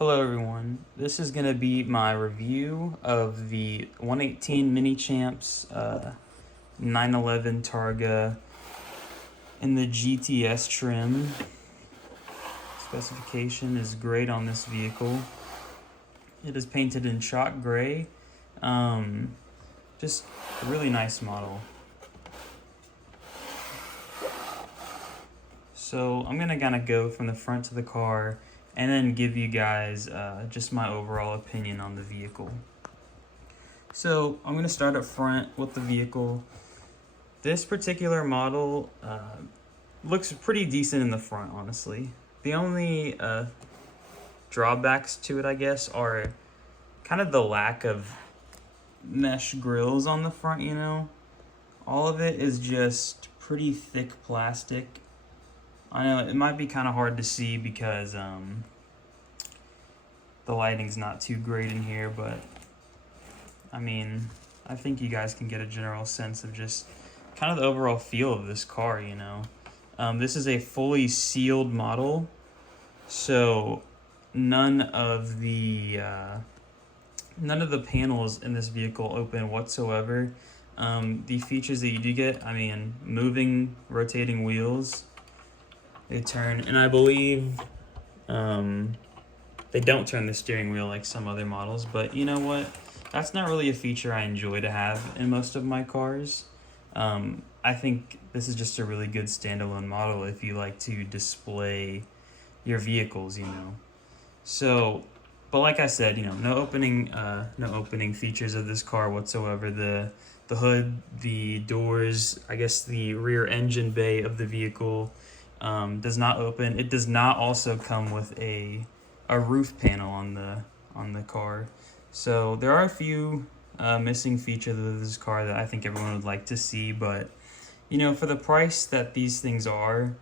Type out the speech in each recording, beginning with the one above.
Hello everyone, this is going to be my review of the 118 Minichamps 911 Targa in the GTS trim. Specification is great on this vehicle. It is painted in chalk gray. Just a really nice model. So I'm going to kind of go from the front to the car and then give you guys just my overall opinion on the vehicle. So I'm going to start up front with the vehicle. This particular model looks pretty decent in the front, honestly. The only drawbacks to it, I guess, are kind of the lack of mesh grills on the front, you know? All of it is just pretty thick plastic. I know it might be kind of hard to see because the lighting's not too great in here, but I mean, I think you guys can get a general sense of just kind of the overall feel of this car, you know. This is a fully sealed model, so none of the panels in this vehicle open whatsoever. The features that you do get, I mean, moving, rotating wheels, they turn, and I believe they don't turn the steering wheel like some other models, but you know what? That's not really a feature I enjoy to have in most of my cars. I think this is just a really good standalone model if you like to display your vehicles, you know. So, but like I said, you know, no opening features of this car whatsoever. The hood, the doors, I guess the rear engine bay of the vehicle does not open. It does not also come with a roof panel on the car. So there are a few missing features of this car that I think everyone would like to see, but you know, for the price that these things are,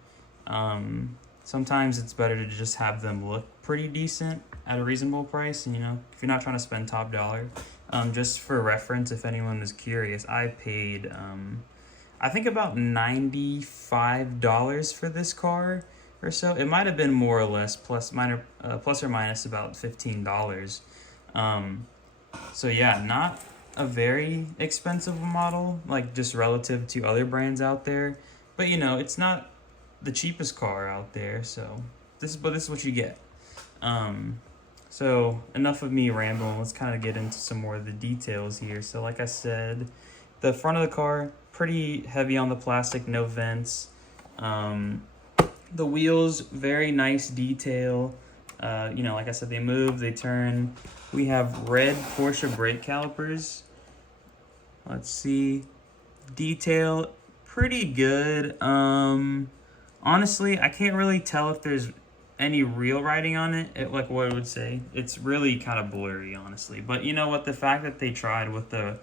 sometimes it's better to just have them look pretty decent at a reasonable price. And you know, if you're not trying to spend top dollar, just for reference, if anyone is curious, I paid I think about $95 for this car or so. It might have been more or less, plus or minus about $15. So yeah, not a very expensive model, like just relative to other brands out there. But you know, it's not the cheapest car out there. So this is what you get. So enough of me rambling. Let's kind of get into some more of the details here. So like I said, the front of the car, pretty heavy on the plastic, no vents. The wheels, very nice detail. You know, like I said, they move, they turn. We have red Porsche brake calipers. Let's see. Detail, pretty good. Honestly, I can't really tell if there's any real writing on it, like what it would say. It's really kind of blurry, honestly. But you know what? The fact that they tried with the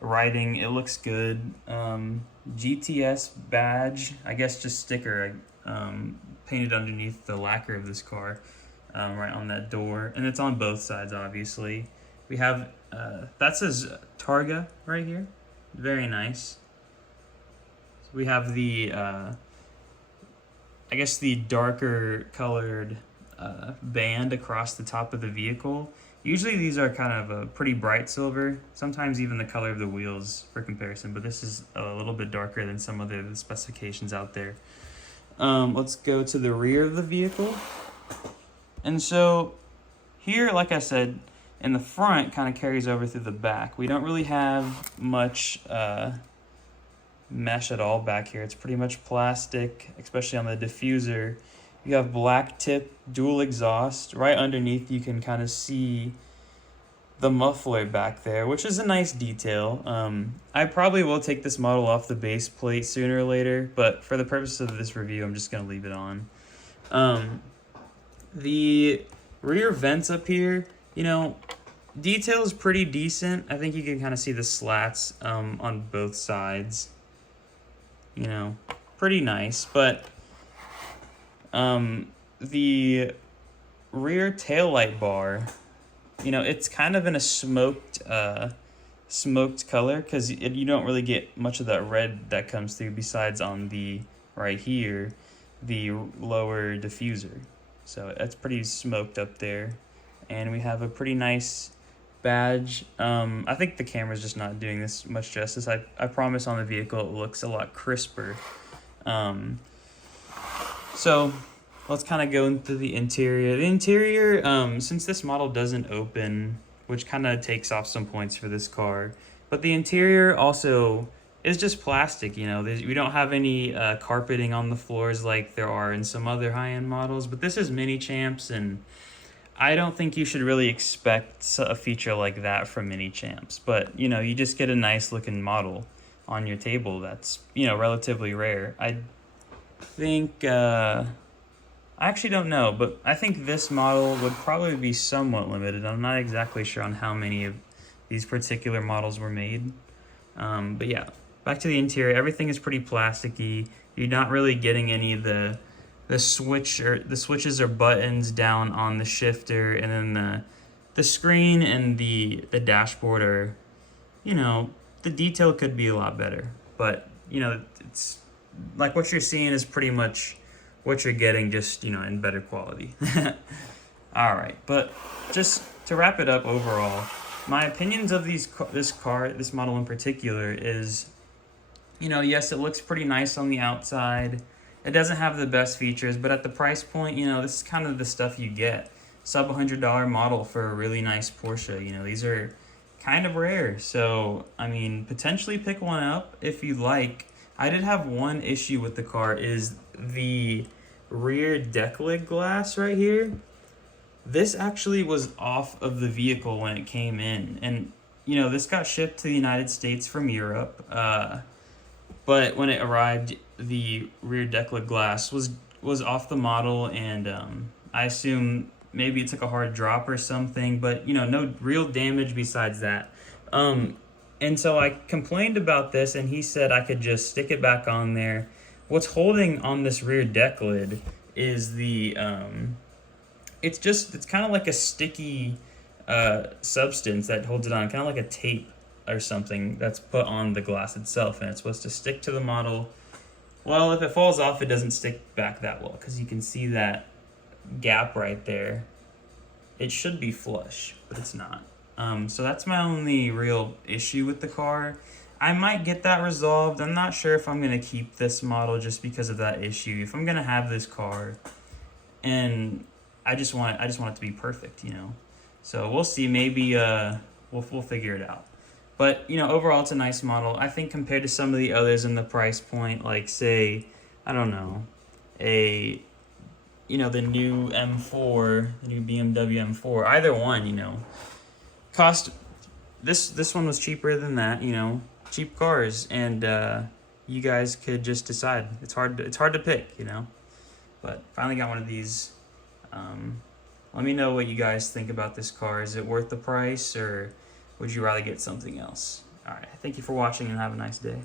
writing, it looks good. GTS badge, I guess just sticker painted underneath the lacquer of this car, right on that door, and it's on both sides, obviously. We have that says Targa right here, very nice. So we have the I guess the darker colored band across the top of the vehicle. Usually these are kind of a pretty bright silver, sometimes even the color of the wheels for comparison, but this is a little bit darker than some of the specifications out there. Let's go to the rear of the vehicle. And so here, like I said, in the front kind of carries over through the back. We don't really have much mesh at all back here. It's pretty much plastic, especially on the diffuser. You have black tip dual exhaust. Right underneath you can kind of see the muffler back there, which is a nice detail. I probably will take this model off the base plate sooner or later, but for the purposes of this review, I'm just going to leave it on. The rear vents up here, you know, detail is pretty decent. I think you can kind of see the slats on both sides. You know, pretty nice, but the rear taillight bar, you know, it's kind of in a smoked color because you don't really get much of that red that comes through besides on the right here, the lower diffuser. So it's pretty smoked up there. and we have a pretty nice badge. I think the camera's just not doing this much justice. I promise on the vehicle it looks a lot crisper. So let's kind of go into the interior. The interior, since this model doesn't open, which kind of takes off some points for this car, but the interior also is just plastic. You know, we don't have any carpeting on the floors like there are in some other high-end models, but this is Minichamps, and I don't think you should really expect a feature like that from Minichamps. But, you know, you just get a nice looking model on your table that's, you know, relatively rare. I think, I actually don't know, but I think this model would probably be somewhat limited. I'm not exactly sure on how many of these particular models were made. But yeah, back to the interior. Everything is pretty plasticky. You're not really getting any of the switches or buttons down on the shifter, and then the screen and the dashboard are, you know, the detail could be a lot better. But, you know, it's like what you're seeing is pretty much what you're getting, just, you know, in better quality. All right, but just to wrap it up overall, my opinions of this model in particular is, you know, yes, it looks pretty nice on the outside. It doesn't have the best features, but at the price point, you know, this is kind of the stuff you get. Sub $100 model for a really nice Porsche. You know, these are kind of rare. So, I mean, potentially pick one up if you like. I did have one issue with the car, is the rear deck lid glass right here. This actually was off of the vehicle when it came in. And, you know, this got shipped to the United States from Europe. But when it arrived, the rear deck lid glass was off the model, and I assume maybe it took a hard drop or something, but, you know, no real damage besides that. And so I complained about this, and he said I could just stick it back on there. What's holding on this rear deck lid is the it's kind of like a sticky substance that holds it on, kind of like a tape or something that's put on the glass itself, and it's supposed to stick to the model. Well, if it falls off, it doesn't stick back that well, because you can see that gap right there. It should be flush, but it's not. So that's my only real issue with the car. I might get that resolved. I'm not sure if I'm gonna keep this model just because of that issue. If I'm gonna have this car, and I just want it to be perfect, you know. So we'll see. Maybe we'll figure it out. But, you know, overall, it's a nice model. I think compared to some of the others in the price point, like, say, I don't know, the new M4, the new BMW M4, either one, you know, cost, this one was cheaper than that, you know, cheap cars, and you guys could just decide. It's hard to pick, you know, but finally got one of these. Let me know what you guys think about this car. Is it worth the price, or would you rather get something else? All right. Thank you for watching, and have a nice day.